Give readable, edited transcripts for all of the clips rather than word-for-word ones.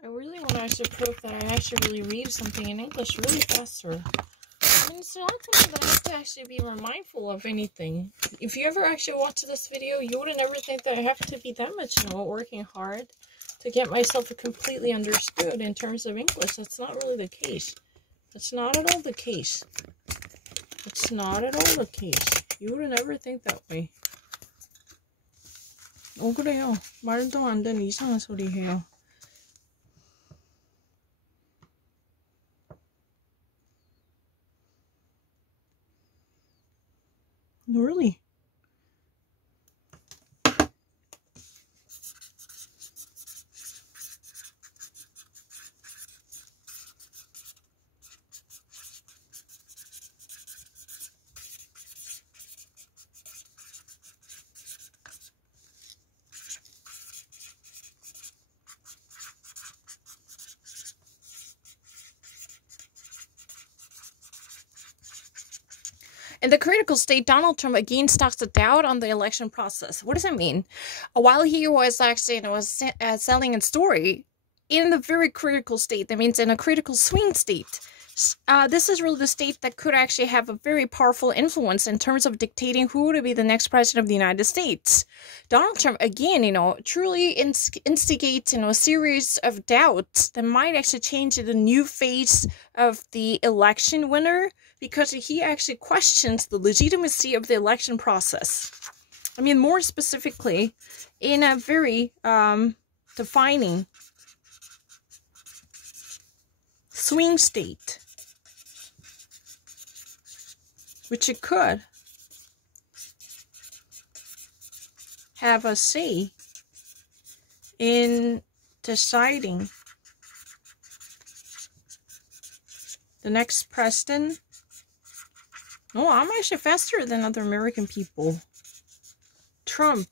I really want to actually prove that I actually really read something in English really faster. I mean, it's not something that I have to actually be more mindful of anything. If you ever actually watch this video, you wouldn't ever think that I have to be that much, working hard to get myself completely understood in terms of English. That's not really the case. That's not at all the case. It's not at all the case. You wouldn't ever think that way. 그래요. 말도 안 되는 이상한 소리 해요. Really? In the critical state, Donald Trump again stocks a doubt on the election process. What does it mean? While he was actually selling a story in the very critical state, that means in a critical swing state, this is really the state that could actually have a very powerful influence in terms of dictating who to be the next president of the United States. Donald Trump, again, truly instigates, a series of doubts that might actually change the new face of the election winner, because he actually questions the legitimacy of the election process. I mean, more specifically, in a very defining swing state, which it could have a say in deciding the next president. No, I'm actually faster than other American people. Trump.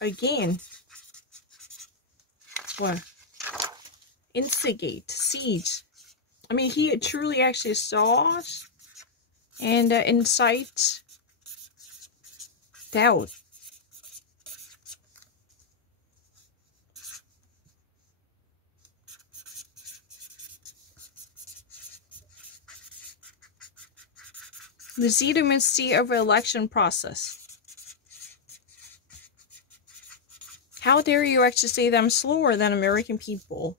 Again. What? Instigate. Siege. I mean, he truly actually saw and incites doubt. Legitimacy of election process. How dare you actually say that I'm slower than American people?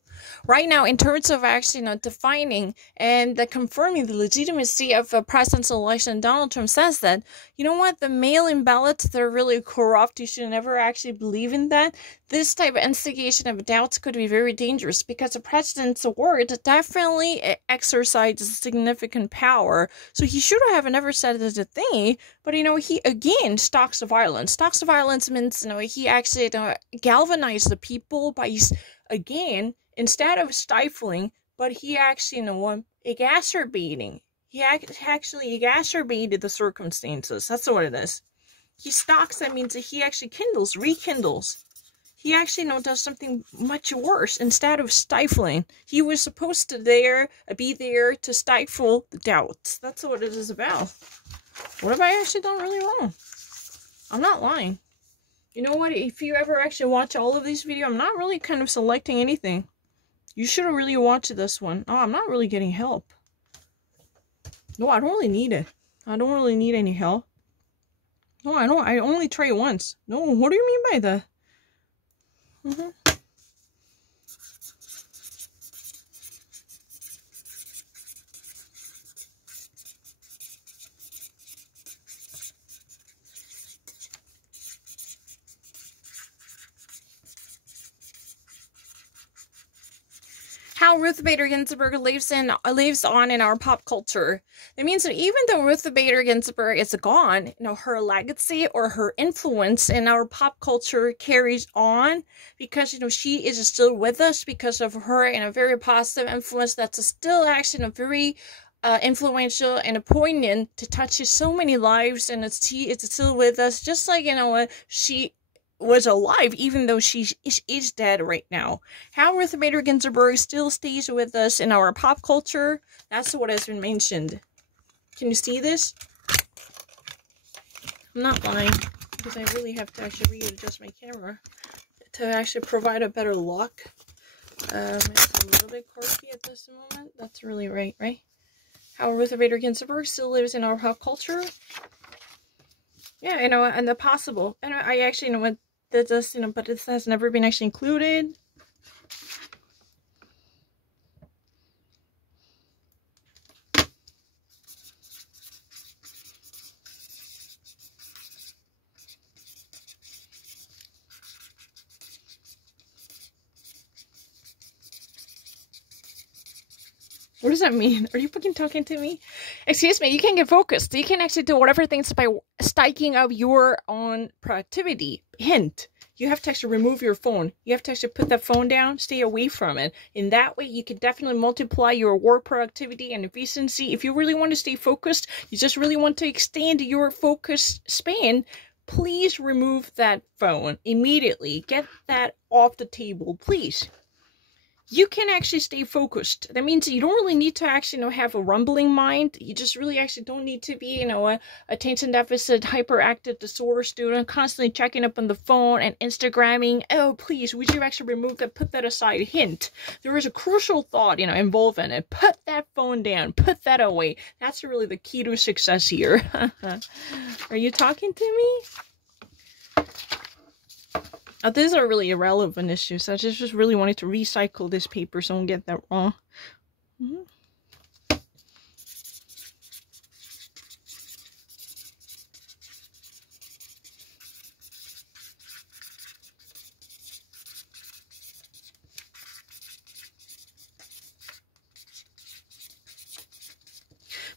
Right now, in terms of actually defining and confirming the legitimacy of a presidential election, Donald Trump says that, you know what, the mail-in ballots, they're really corrupt. You should never actually believe in that. This type of instigation of doubts could be very dangerous, because the president's word definitely exercises significant power. So he should have never said it as a thing, but, he again stocks the violence. Stocks the violence means, he actually galvanized the people by, again, instead of stifling, but he actually, exacerbating. He actually exacerbated the circumstances. That's what it is. He stalks, that means that he actually rekindles. He actually, does something much worse. Instead of stifling, he was supposed to be there to stifle the doubts. That's what it is about. What have I actually done really wrong? I'm not lying. You know what? If you ever actually watch all of these videos, I'm not really kind of selecting anything. You should have really watched this one. Oh, I'm not really getting help. No, I don't really need it. I don't really need any help. No, I don't. I only tried once. No, what do you mean by that? How Ruth Bader Ginsburg lives on in our pop culture. That means that even though Ruth Bader Ginsburg is gone, her legacy or her influence in our pop culture carries on, because she is still with us because of her and a very positive influence that's still actually very influential and poignant to touch so many lives, and she is still with us, just like she was alive, even though she is dead right now. How Ruth Bader Ginsburg still stays with us in our pop culture, that's what has been mentioned. Can you see this? I'm not lying, because I really have to actually readjust my camera to actually provide a better look. It's a little bit quirky at this moment. That's really right? How Ruth Bader Ginsburg still lives in our pop culture. Yeah, and the possible. And I actually what this, but it has never been actually included. What does that mean? Are you fucking talking to me? Excuse me, you can get focused. You can actually do whatever things by spiking up your own productivity. Hint, you have to actually remove your phone. You have to actually put that phone down, stay away from it. In that way, you can definitely multiply your work productivity and efficiency. If you really want to stay focused, you just really want to extend your focus span, please remove that phone immediately. Get that off the table, please. You can actually stay focused. That means you don't really need to actually, have a rumbling mind. You just really actually don't need to be, a attention deficit, hyperactive disorder student, constantly checking up on the phone and Instagramming. Oh, please, would you actually remove that, put that aside? Hint, there is a crucial thought, involved in it. Put that phone down, put that away. That's really the key to success here. Are you talking to me? These are really irrelevant issues. I just really wanted to recycle this paper so I don't get that wrong.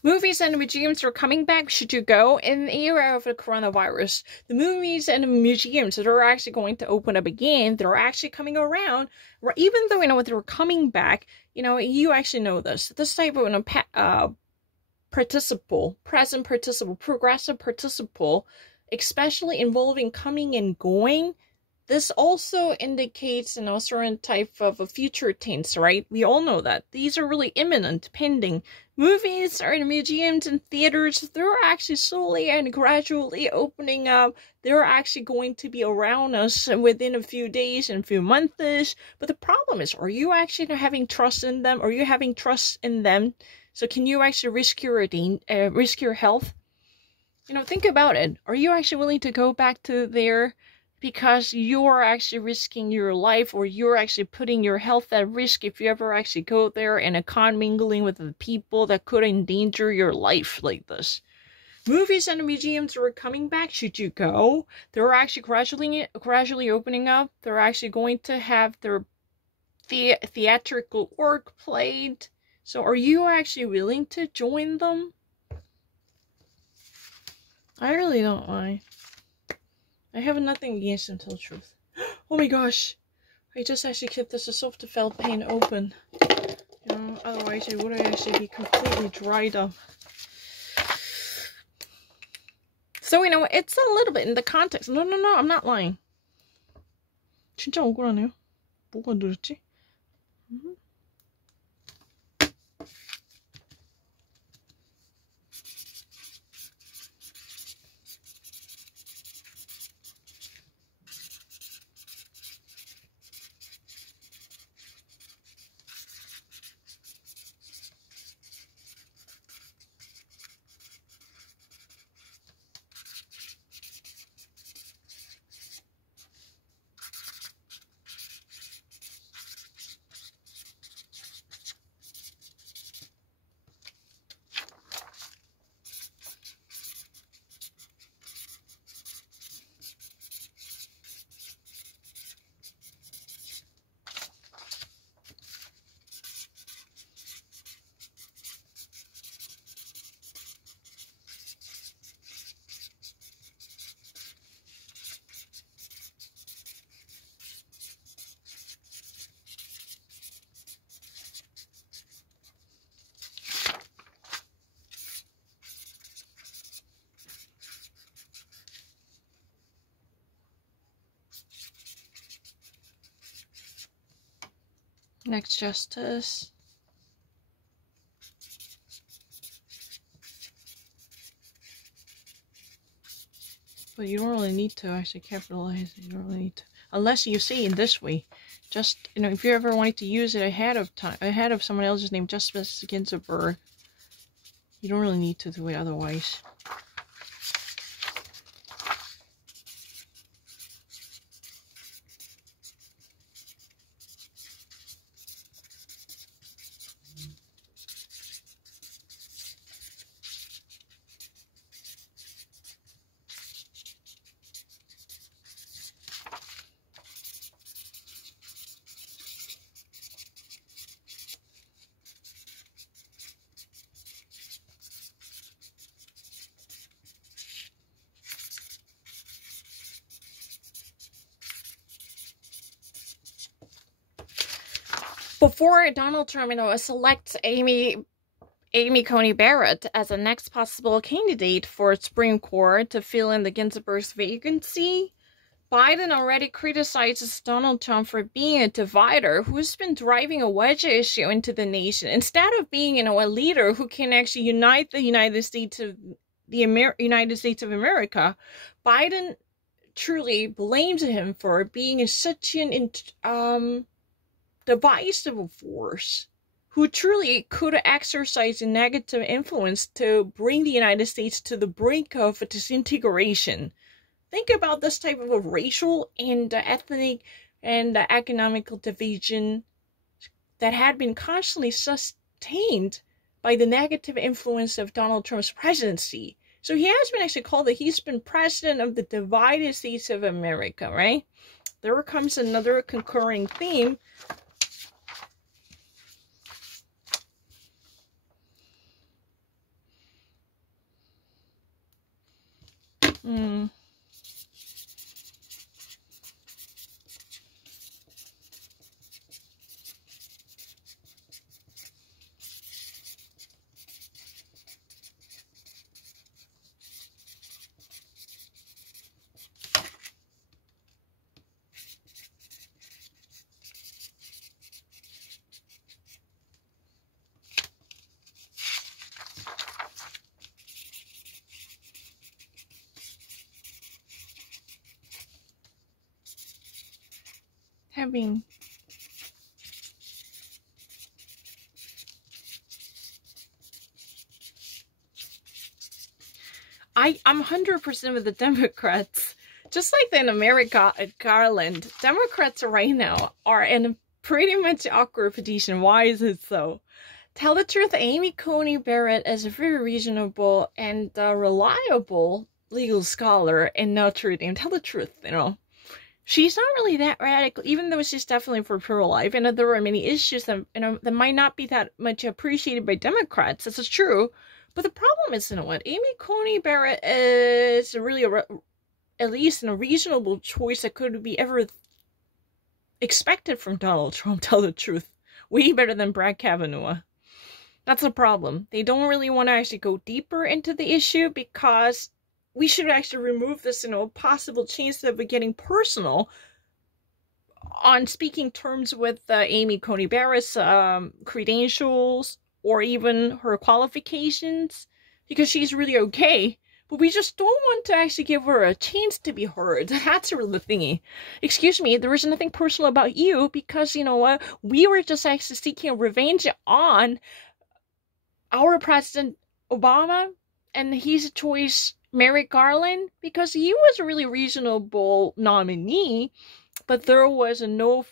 Movies and museums are coming back. Should you go? In the era of the coronavirus, the movies and the museums that are actually going to open up again, they're actually coming around. Even though they're coming back, you actually know this. This type of participle, present participle, progressive participle, especially involving coming and going. This also indicates, a certain type of a future tense, right? We all know that. These are really imminent, pending. Movies or museums and theaters, they're actually slowly and gradually opening up. They're actually going to be around us within a few days and a few months. But the problem is, are you actually having trust in them? Are you having trust in them? So can you actually risk your health? Think about it. Are you actually willing to go back to there? Because you're actually risking your life, or you're actually putting your health at risk if you ever actually go there and a commingling with the people that could endanger your life like this. Movies and museums are coming back. Should you go? They're actually gradually opening up. They're actually going to have their theatrical work played. So are you actually willing to join them? I really don't mind. I have nothing against them, tell the truth. Oh my gosh! I just actually kept this soft felt pane open. Otherwise it would actually be completely dried up. So, it's a little bit in the context. No, I'm not lying. 진짜 억울하네요. 뭐가 늘었지? Next justice. But you don't really need to actually capitalize. You don't really need to. Unless you see it this way. Just, if you ever wanted to use it ahead of someone else's name, Justice Ginsburg, you don't really need to do it otherwise. Before Donald Trump, selects Amy Coney Barrett as the next possible candidate for Supreme Court to fill in the Ginsburg's vacancy, Biden already criticizes Donald Trump for being a divider who's been driving a wedge issue into the nation instead of being, a leader who can actually unite the United States of America. Biden truly blames him for being such an divisive force who truly could exercise a negative influence to bring the United States to the brink of disintegration. Think about this type of a racial and ethnic and economical division that had been constantly sustained by the negative influence of Donald Trump's presidency. So he has been actually called he's been president of the divided states of America, right? There comes another concurring theme. I'm 100% with the Democrats. Just like in America at Garland, Democrats right now are in a pretty much awkward position. Why is it so? Tell the truth, Amy Coney Barrett is a very reasonable and reliable legal scholar in Notre Dame. Tell the truth, She's not really that radical, even though she's definitely for pro-life, and there are many issues that, that might not be that much appreciated by Democrats. This is true. But the problem is, Amy Coney Barrett is really at least a reasonable choice that could be ever expected from Donald Trump, tell the truth. Way better than Brett Kavanaugh. That's the problem. They don't really want to actually go deeper into the issue because we should actually remove this, possible chance of it getting personal on speaking terms with Amy Coney Barrett's credentials or even her qualifications, because she's really okay. But we just don't want to actually give her a chance to be heard. That's really the thingy. Excuse me, there is nothing personal about you because, we were just actually seeking revenge on our President Obama and his choice, Merrick Garland, because he was a really reasonable nominee, but there was no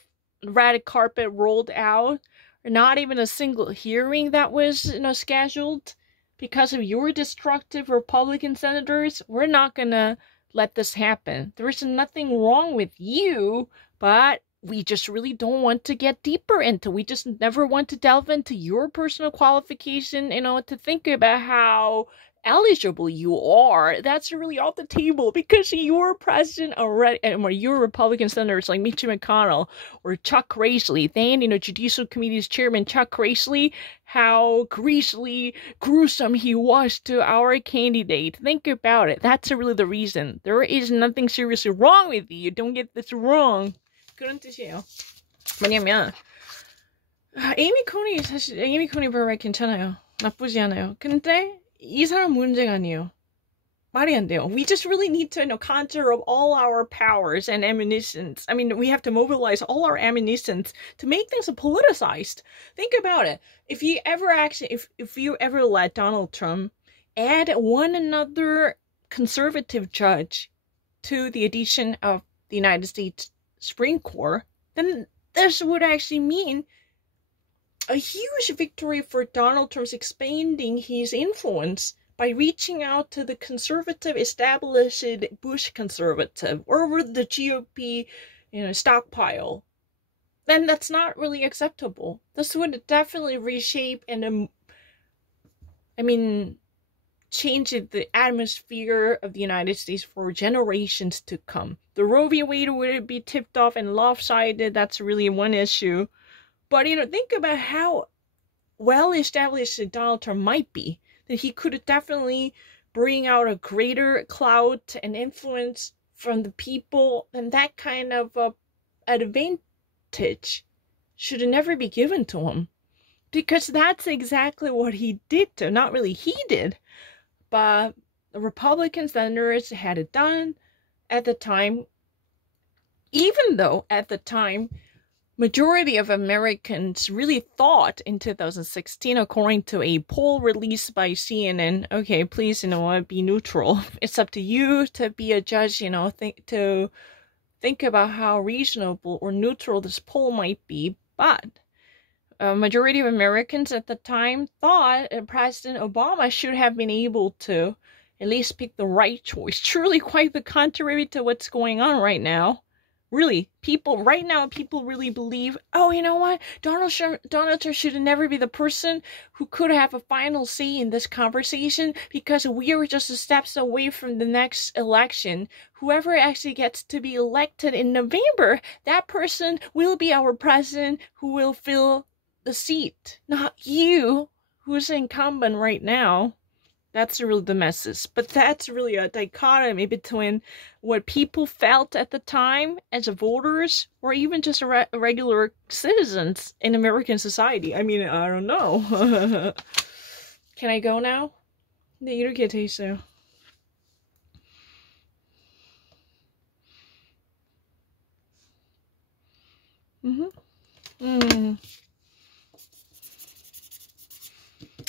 red carpet rolled out, or not even a single hearing that was, scheduled. Because of your destructive Republican senators, we're not gonna let this happen. There is nothing wrong with you, but we just really don't want to get deeper into. We just never want to delve into your personal qualification, to think about how eligible you are. That's really off the table because you're president already, or your Republican senators like Mitch McConnell or Chuck Grassley, then, Judicial Committee's chairman Chuck Grassley, how gruesome he was to our candidate. Think about it. That's really the reason. There is nothing seriously wrong with you. Don't get this wrong. 그런 뜻이에요. 뭐냐면 에이미 코니 버렉 괜찮아요. 나쁘지 않아요. 근데 이 사람 문제가 아니에요. 말이 안 돼요. We just really need to, conjure up all our powers and ammunitions. I mean, we have to mobilize all our ammunitions to make things politicized. Think about it. If you ever let Donald Trump add one another conservative judge to the addition of the United States Supreme Court, then this would actually mean a huge victory for Donald Trump's expanding his influence by reaching out to the conservative established Bush conservative over the GOP, stockpile. Then that's not really acceptable. This would definitely reshape and, change the atmosphere of the United States for generations to come. The Roe v. Wade would be tipped off and lopsided. That's really one issue. But, think about how well established Donald Trump might be. That he could definitely bring out a greater clout and influence from the people, and that kind of advantage should never be given to him. Because that's exactly what he did to, not really he did, but the Republican senators had it done at the time, even though at the time, majority of Americans really thought in 2016, according to a poll released by CNN, okay, please, be neutral. It's up to you to be a judge, think about how reasonable or neutral this poll might be. But a majority of Americans at the time thought President Obama should have been able to at least pick the right choice. Truly quite the contrary to what's going on right now. Really, people really believe, oh, you know what? Donald Trump should never be the person who could have a final say in this conversation because we are just steps away from the next election. Whoever actually gets to be elected in November, that person will be our president who will fill the seat, not you, who's incumbent right now. That's really the message. But that's really a dichotomy between what people felt at the time as voters or even just regular citizens in American society. I don't know. Can I go now? 네, 이렇게 돼 있어요.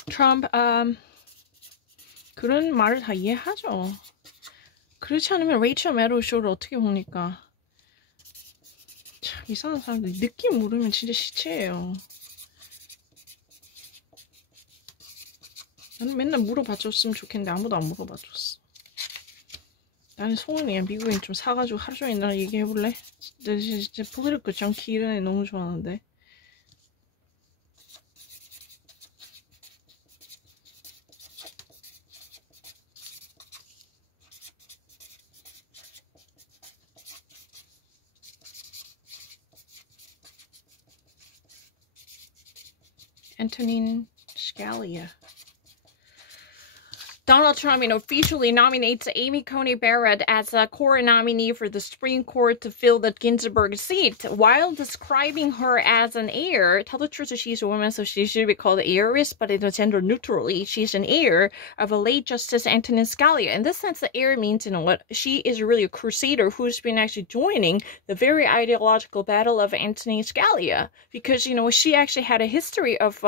Trump, 그런 말을 다 이해하죠. 그렇지 않으면 레이첼 매도우 쇼를 어떻게 봅니까? 참 이상한 사람들 느낌 모르면 진짜 시체예요. 나는 맨날 물어봐줬으면 좋겠는데 아무도 안 물어봐줬어. 나는 소원이야. 미국인 좀 사가지고 하루 종일 나랑 얘기해볼래? 진짜 포드리코 정키 이런 애 너무 좋아하는데. Antonin Scalia. Donald Trump officially nominates Amy Coney Barrett as a core nominee for the Supreme Court to fill the Ginsburg seat, while describing her as an heir. Tell the truth, she's a woman, so she should be called heiress, but gender neutrally, she's an heir of a late Justice Antonin Scalia. In this sense, the heir means, what, she is really a crusader who's been actually joining the very ideological battle of Antonin Scalia, because, she actually had a history of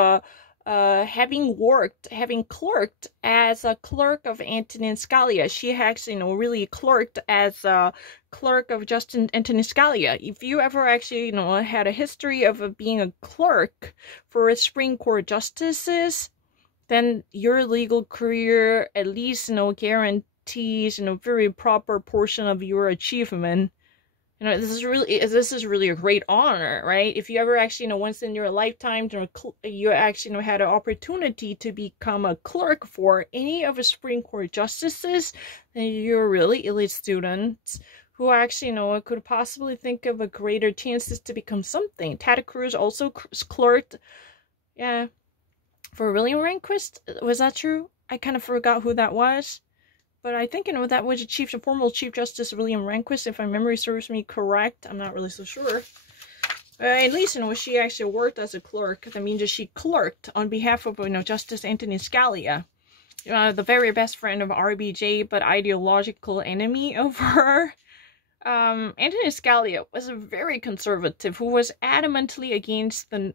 having clerked as a clerk of Antonin Scalia. She actually, really clerked as a clerk of Antonin Scalia. If you ever actually, had a history of being a clerk for Supreme Court justices, then your legal career at least, guarantees, very proper portion of your achievement. This is really a great honor, right? If you ever actually, once in your lifetime, you actually had an opportunity to become a clerk for any of the Supreme Court justices, then you're really elite students who actually, could possibly think of a greater chances to become something. Ted Cruz also clerked, yeah, for William Rehnquist. Was that true? I kind of forgot who that was. But I think, that was the former Chief Justice William Rehnquist, if my memory serves me correct. I'm not really so sure. At least, she actually worked as a clerk. That means that she clerked on behalf of, Justice Antonin Scalia. the very best friend of RBJ, but ideological enemy of her. Antonin Scalia was a very conservative who was adamantly against the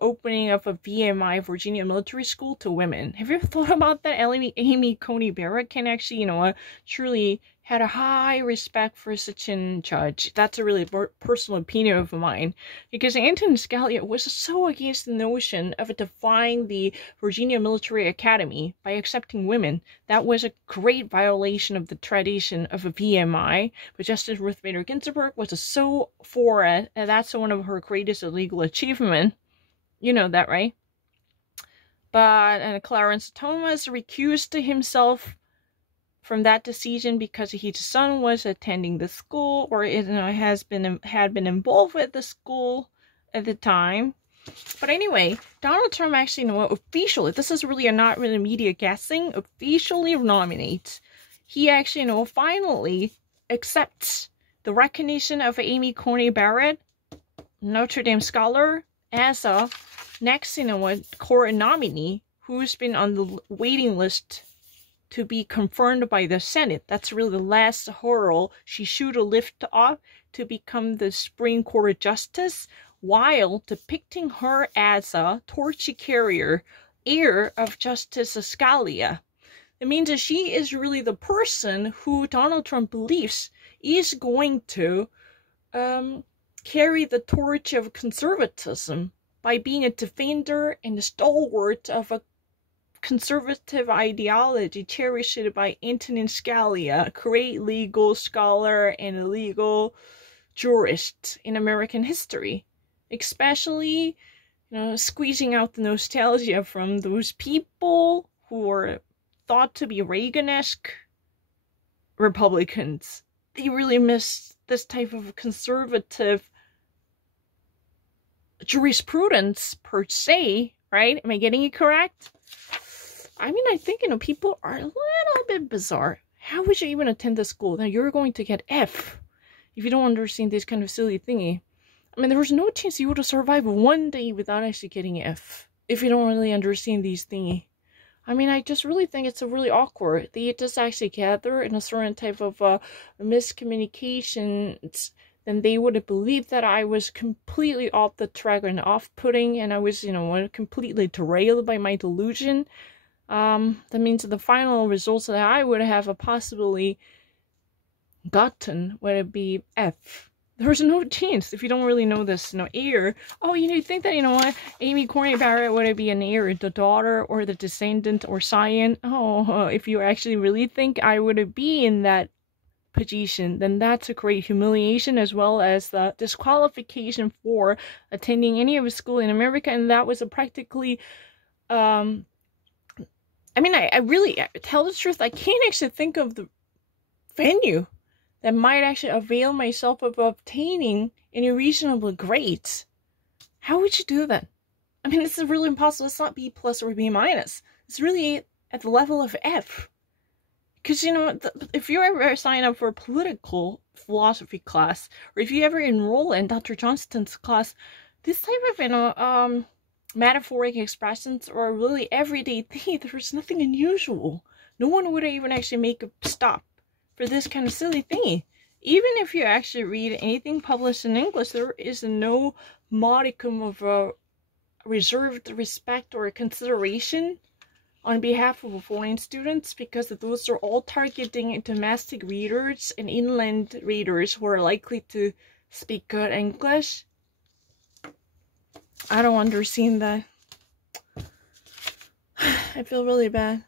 opening of a VMI, Virginia Military School, to women. Have you ever thought about that? Amy Coney Barrett can actually, truly had a high respect for such a judge. That's a really personal opinion of mine, because Antonin Scalia was so against the notion of defying the Virginia Military Academy by accepting women. That was a great violation of the tradition of a VMI, but Justice Ruth Bader Ginsburg was so for it, and that's one of her greatest legal achievements. You know that, right? But Clarence Thomas recused himself from that decision because his son was attending the school, or had been involved with the school at the time. But anyway, Donald Trump actually, officially, this is really not really media guessing, officially nominates. He actually, finally accepts the recognition of Amy Coney Barrett, Notre Dame scholar, as a next, court nominee who's been on the waiting list to be confirmed by the Senate. That's really the last hurdle she should lift off to become the Supreme Court justice, while depicting her as a torch carrier, heir of Justice Scalia. It means that she is really the person who Donald Trump believes is going to carry the torch of conservatism by being a defender and a stalwart of a conservative ideology cherished by Antonin Scalia, a great legal scholar and a legal jurist in American history. Especially, squeezing out the nostalgia from those people who are thought to be Reagan-esque Republicans. They really miss this type of conservative jurisprudence per se, right? Am I getting it correct? I mean, I think, people are a little bit bizarre. How would you even attend the school? Now, you're going to get F if you don't understand this kind of silly thingy. I mean, there was no chance you would have survived one day without actually getting F if you don't really understand these thingy. I mean, I just really think it's really awkward. They just actually gather in a certain type of miscommunications. Then they would have believed that I was completely off the track and off-putting, and I was, completely derailed by my delusion. That means the final results that I would have possibly gotten would be F. There's no chance if you don't really know this, heir. Oh, you think that, Amy Coney Barrett would be an heir, the daughter or the descendant or scion? Oh, if you actually really think I would be in that position, then that's a great humiliation, as well as the disqualification for attending any of a school in America. And that was a practically, I really, tell the truth, I can't actually think of the venue that might actually avail myself of obtaining any reasonable grades. How would you do that? I mean, this is really impossible. It's not B+ or B-. It's really at the level of F. Because, if you ever sign up for a political philosophy class, or if you ever enroll in Dr. Johnston's class, this type of, metaphoric expressions or really everyday thing, there's nothing unusual. No one would even actually make a stop for this kind of silly thingy. Even if you actually read anything published in English, there is no modicum of reserved respect or consideration on behalf of foreign students, because those are all targeting domestic readers and inland readers who are likely to speak good English. I don't understand that. I feel really bad.